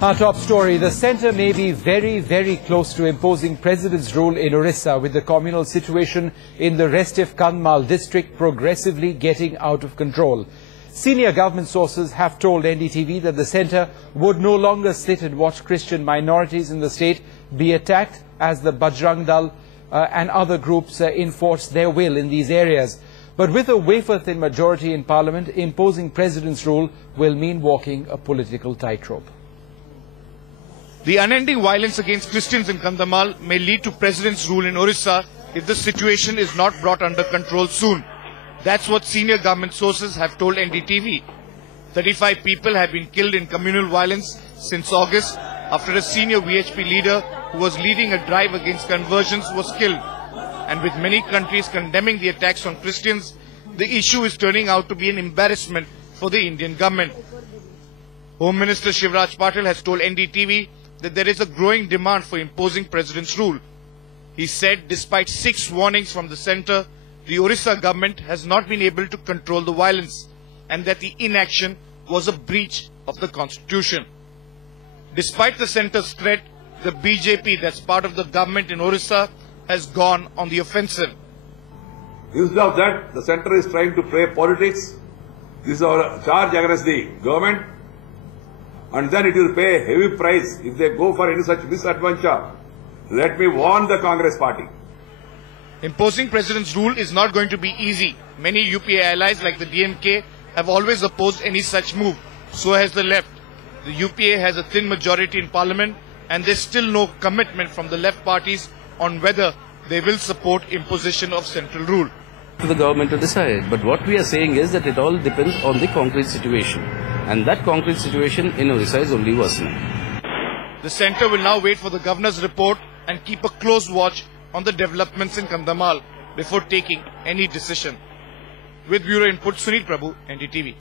Our top story, the centre may be very, very close to imposing president's rule in Orissa, with the communal situation in the restive Kandhmal district progressively getting out of control. Senior government sources have told NDTV that the centre would no longer sit and watch Christian minorities in the state be attacked as the Bajrang Dal and other groups enforce their will in these areas. But with a wafer-thin majority in parliament, imposing president's rule will mean walking a political tightrope. The unending violence against Christians in Kandhmal may lead to president's rule in Orissa if the situation is not brought under control soon. That's what senior government sources have told NDTV. 35 people have been killed in communal violence since August after a senior VHP leader who was leading a drive against conversions was killed. And with many countries condemning the attacks on Christians, the issue is turning out to be an embarrassment for the Indian government. Home Minister Shivraj Patil has told NDTV that there is a growing demand for imposing president's rule. He said despite 6 warnings from the centre, the Orissa government has not been able to control the violence and that the inaction was a breach of the constitution. Despite the centre's threat, the BJP, that's part of the government in Orissa, has gone on the offensive. Instead of that, the centre is trying to play politics. This is our charge against the government. And then it will pay a heavy price if they go for any such misadventure. Let me warn the Congress party. Imposing president's rule is not going to be easy. Many UPA allies like the DMK have always opposed any such move. So has the left. The UPA has a thin majority in parliament and there's still no commitment from the left parties on whether they will support imposition of central rule. To the government to decide. But what we are saying is that it all depends on the concrete situation. And that concrete situation in Orissa is only worsening. The centre will now wait for the governor's report and keep a close watch on the developments in Kandhmal before taking any decision. With Bureau Input, Sunil Prabhu, NDTV.